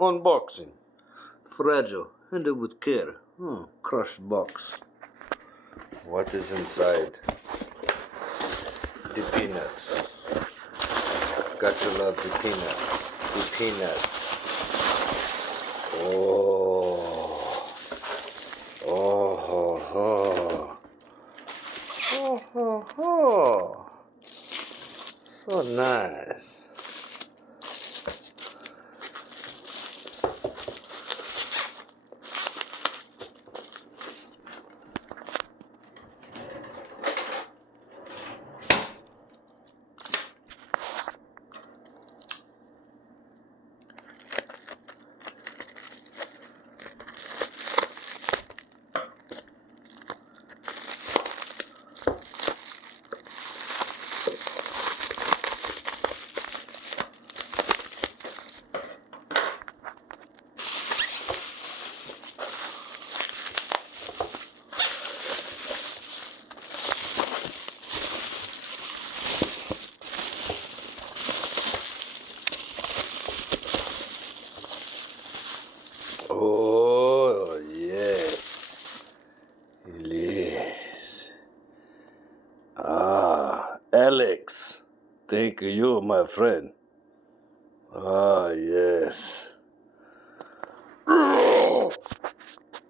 Unboxing. Fragile. Handle with care. Crushed box. What is inside? The peanuts. Got to love the peanuts. The peanuts. Oh. Oh ho ho. Oh ho ho. So nice. Oh, yes. Yes. Alex. Thank you, my friend. Yes.